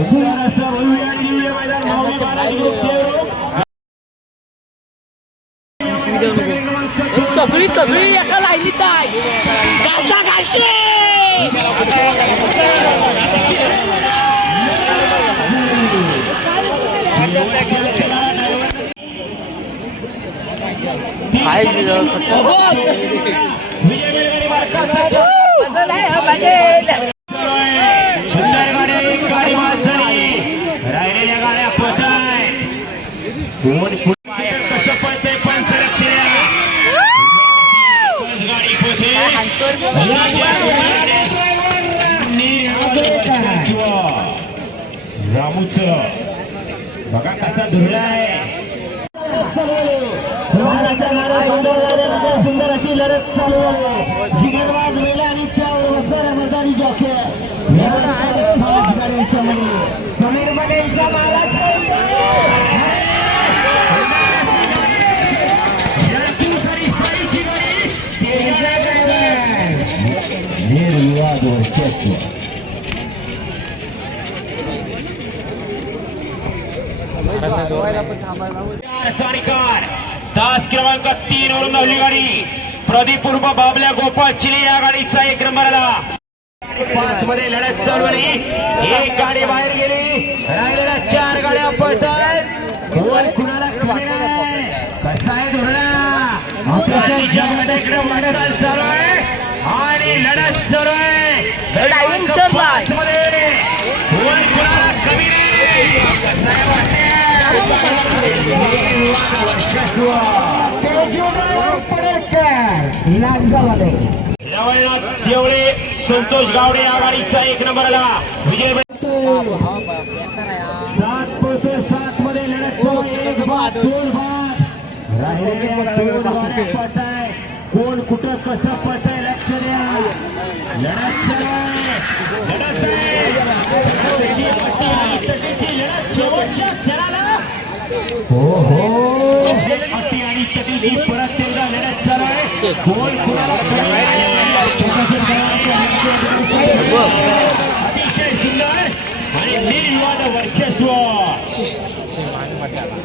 सुंदर असं भव्य आणि दिव्य मैदान माऊली महाराज ग्रुप देवरुख. सगळी सगळी एका लाईनीत आहे कासा काशी काय विजय बघा कसा धुरला आहे. सुंदर अशी लढत चालू आहे. जिगरबाज मेला आणि त्यावर बसणाऱ्या मैदानी जॉके. समीर बघेलच्या निर्विवाद तास क्रमांक तीन वरून धावली गाडी. प्रदीप पूर्व बाबल्या गोपाळ चिले या गाडीचा एक नंबर आला. पाच मध्ये लढत चालू आहे एक गाडी बाहेर गेली. राहिलेल्या चार गाड्या पळतात कोण कुणाला कसा आहे? धोरणा आपल्या विजयामध्ये इकडे वाटचाल चालू आहे आणि लढत चालू आहे Diving turn line. पाच मध्ये कोण कुणाला कमी नाही. कसं आहे वाटतं? रवळनाथ देवळे संतोष गावडे आघाडीचा एक नंबरला विजय सात पळतोय सात मध्ये लढत कोण कुठं कसं पटाय लक्ष द्या लढत लढत शेवटच्या हो हो. अटी आणि चटीची परत एकदा लढत चालू आहे. कोण कुणाला अतिशय सुंदर आणि निर्विवाद वर्चस्व.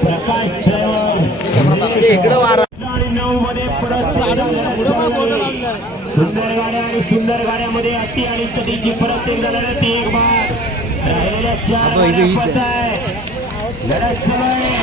प्रकाश ड्रायव्हर इकडं वारा. आणि नऊ मध्ये परत. सुंदर गाड्या आणि सुंदर गाड्यामध्ये अटी आणि चटीची परत एकदा लढत. एक बाद राहिलेल्या चार. लढत चालू आहे.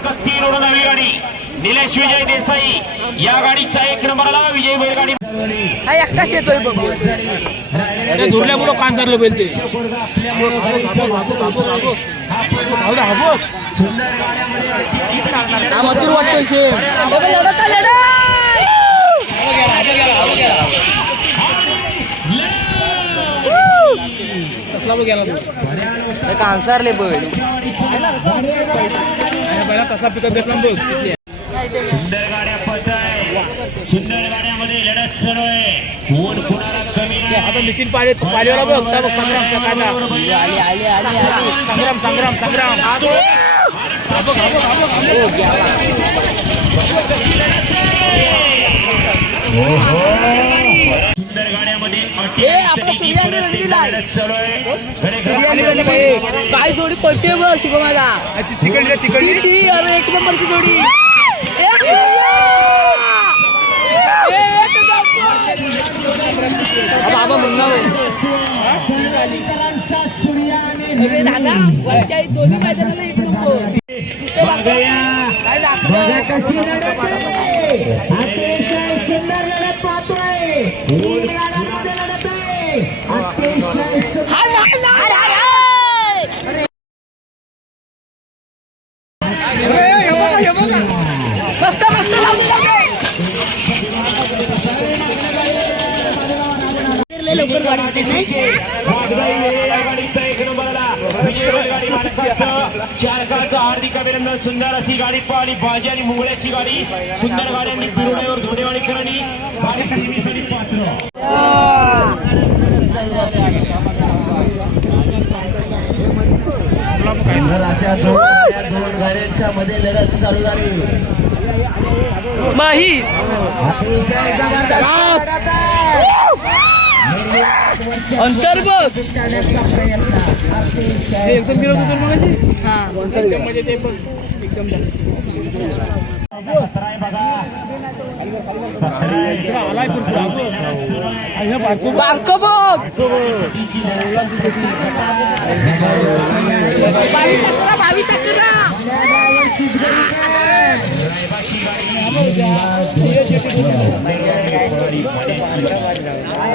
क्रमांक तीन ओढून आली गाडी. निलेश विजय देसाई या गाडीचा एक नंबरला विजय बैलगाडी. हा एकटाच येतोय बघ. धुरल्यामुळं कान चाललं बैल ते. हा मजूर वाटतोय शे लढत आहे, लढत? कसला बघ गेला कांसारले बघ पहिला कसला पिकअप घेतला बघ. सुंदर गाड्या पळताय सुंदर गाड्यामध्ये लढत चालू आहे. कोण कोणाला कमी आता नितीन पाले पालेवाला बघ त्या बघ संग्राम आली संग्राम संग्राम संग्राम. हा काय जोडी पडते बघ शुभमाला. हा, तिकडली तिकडली. अरे एक नंबरची जोडी! हा, बाबा मुन्ना अरे दादा वरच्या दोन्ही मैदानाला एक नंबर दिसतंय बघ. बघूया. काय चालकाचं हार्दिक अभिनंदन सुंदर अशी गाडी पळाली भाजी आणि मुंगळ्याची गाडी सुंदर गाड्यांनी पात्र अशा दोन गाड्या, दोन गाड्यांच्या मध्ये लढत चालू झाली माही अतिशय सराय बघा. बावीस अकरा.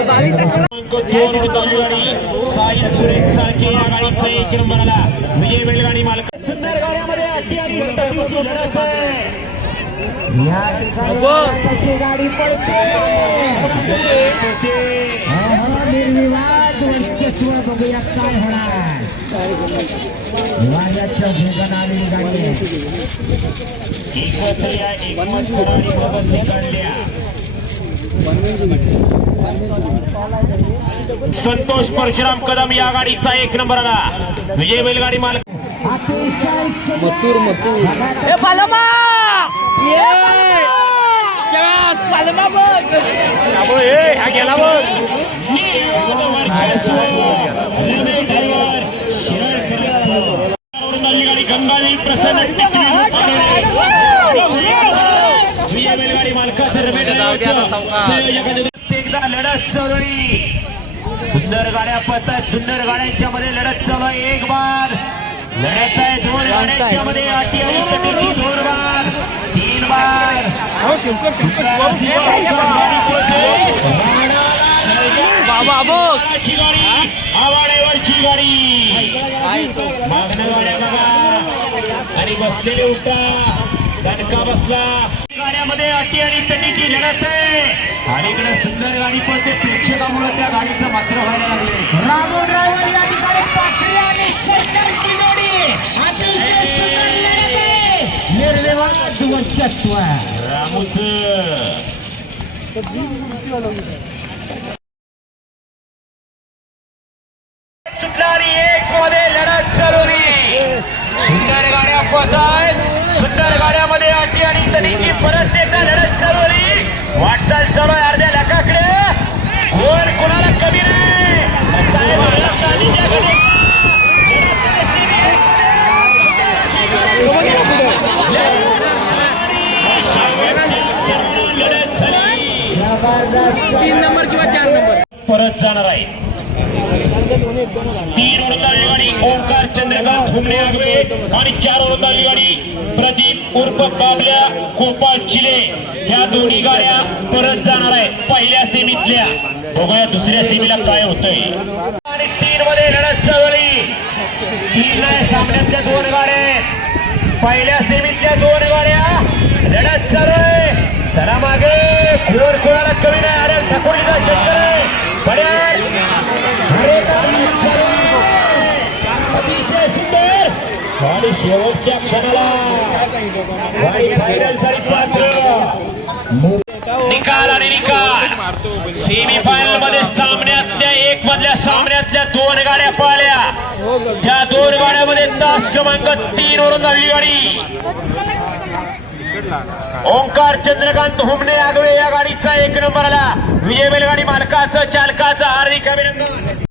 गाडी साई सुरेश साळके या गाडीचं एक नंबरला विजय मालक सुंदर बघूया काय होणार वाऱ्याच्या भेगानं गाडी आहे एकवटल्या, एकवट निघाल्या. संतोष परशुराम कदम या गाडीचा एक नंबर आला. विजय बैलगाडी मालक. अतिशय सुंदर ए पालमा! ये! शाबास, पालमा! बघ गंगावी प्रसन्न विजय बैलगाडी मालकाचं एकदा लढत चालू आहे. सुंदर गाड्या पळतात सुंदर गाड्यांच्या मध्ये लढत चालू आहे. एक बार लढत आहे दोन गाड्यांच्या मध्ये. अटी आणि दोन बार तीन बार बाबा बघ गाडी. आवाड्यावरची गाडी. मागणं गाड्या बघा. आणि बसलेले उठा. दणका बसला. गाड्यामध्ये अटी आणि तटीची लढत आहे अलीकडे सुंदर गाडी पळते प्रेक्षकामुळे त्या गाडीचं मात्र व्हायला लागले. रामू ड्रायव्हर या ठिकाणी पाखरे आणि सरकारची जोडी अतिशय सुंदर लढत. आहे. निर्विवाद वर्चस्व रामूच. जाणार आहे. तीन ओळखाली गाडी ओंकार चंद्रकांत हुमणे आगवे आणि चार ओळखाली गाडी प्रदीप उर्फ बाबल्या गोपाळ चिले ह्या दोन्ही गाड्या परत जाणार आहेत. पहिल्या सेमीतल्या. बघूया दुसऱ्या सेमीला काय होतंय. आणि तीन मध्ये लढतच्या वेळी तीन नाही सामन्यातल्या दोन गाड्या आहेत. पहिल्या सेमीतल्या दोन गाड्या. लढत चालू आहे चला मागे. खोर कोणाला कमी नाही. अरे ठाकूरचा शेतकरी आणि शेवटच्या क्षणाला. निकाल आणि निकाल. सेमीफायनलमध्ये सामन्यातल्या एक मधल्या सामन्यातल्या दोन गाड्या पाहिल्या त्या दोन गाड्यामध्ये तास क्रमांक तीन वरून झाली गाडी. ओंकार चंद्रकांत हुमणे आगवे या गाडीचा एक नंबर आला. विजय बैलगाडी मालकाचं चालकाचं हार्दिक अभिनंदन.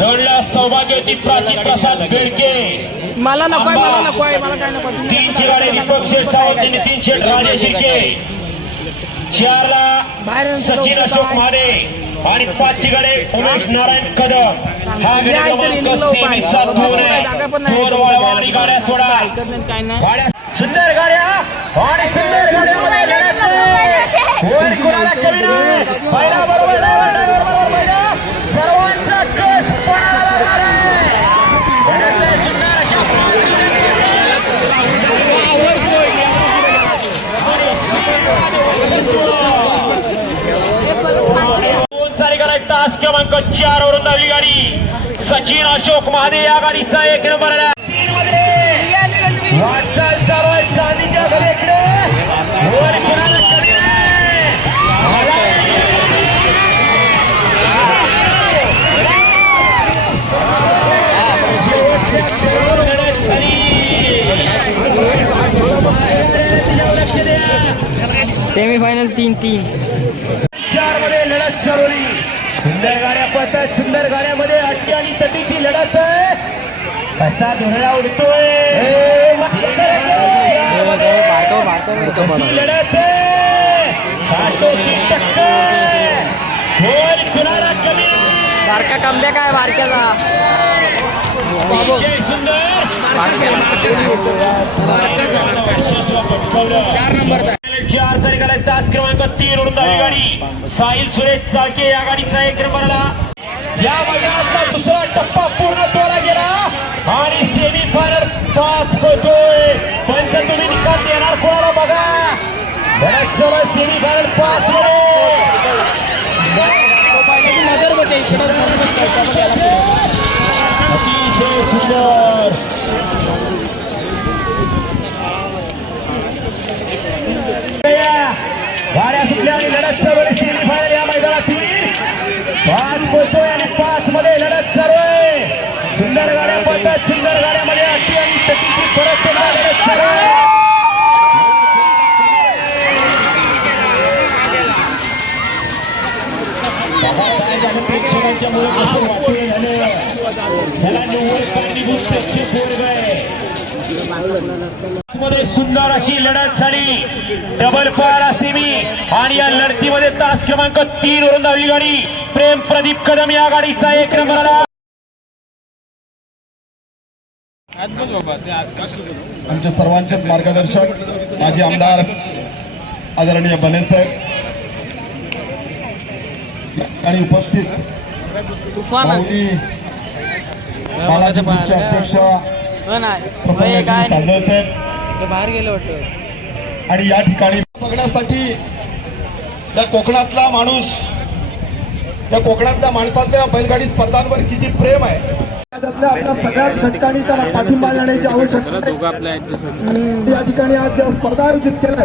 दौडला सौभाग्यवती प्राची प्रसाद बेडके. मला नको आहे मला नको आहे मला काय नको आहे. तीनशे गाडी दीपक शेठ सावंत आणि तीनशे राजे शिर्के चारला सचिन अशोक महाडे आणि पाचशे गाडे उमेश नारायण कदम. हा गडी क्रमांक दोन आहे. दोन वळवा आणि गाड्या सोडा. काय नाही. गाड्या सुंदर गाड्या. आणि सुंदर गाड्यामध्ये लढत आहे. कोण कोणाला कमी नाही. पहिला बरोबर. तास क्रमांक चार वरून धावली गाडी. सचिन अशोक महादे या गाडीचा एक नंबर सेमीफायनल तीन तीन. कसा धुरळा उडतोय? कमी? बारका कमद्या काय सुंदर. चार नंबरचा चार जणी गाड्या तास क्रमांक तीन वरून दहावी गाडी. साहिल सुरेश चाळके या गाडीचा एक नंबरला या मैदानातला दुसरा टप्पा पूर्ण तोला गेला आणि सेमी फायनल तास होतोय पंच तुम्ही निकाल देणार कोणाला बघा सेमी फायनल पाच मध्ये नजर बचे इकडं अतिशय सुंदर गाड्या सुटल्या आणि लढत चालू आहे सेमी फायनल या मैदानातील पाच पोहोचतोय आणि पाच मध्ये लढत चालू आहे सुंदर गाड्या पडतात सुंदर गाड्यामध्ये अति आणि तटीची परत एकदा लढत चालू आहे बाबा काय झालं प्रेक्षकांच्या मुळे कसं वाटोळे झालं त्याला निव्वळ कारणीभूत आहे. मध्ये सुंदर अशी लढत झाली. डबल पार सेमी आणि या लढतीमध्ये तास क्रमांक तीन वरून धावली गाडी. प्रेम प्रदीप कदम या गाडीचा एक नंबर आला. आमचे सर्वांचे मार्गदर्शक माजी आमदार आदरणीय बने साहेब. आणि उपस्थित बालाजी ग्रुपचे अध्यक्ष हो बाहेर गेलं वाटतं. आणि या ठिकाणी बघण्यासाठी या कोकणातला माणूस या कोकणातल्या माणसाच्या बैलगाडी स्पर्धांवर किती प्रेम आहे? त्यातल्या आपल्या सगळ्याच घटकांनी त्याला पाठिंबा देण्याची आवश्यकता आहे. या ठिकाणी आज ज्या स्पर्धा आयोजित केल्या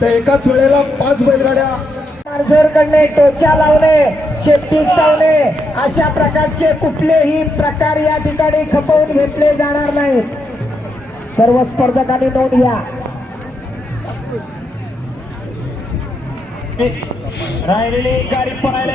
त्या एकाच वेळेला पाच बैलगाड्या मारझोर करणे टोचा लावणे शेपटी चावणे. अशा प्रकारचे कुठलेही प्रकार या ठिकाणी खपवून घेतले जाणार नाहीत. सर्व स्पर्धकांनी नोंद घ्या. राहिलेली गाडी पळायला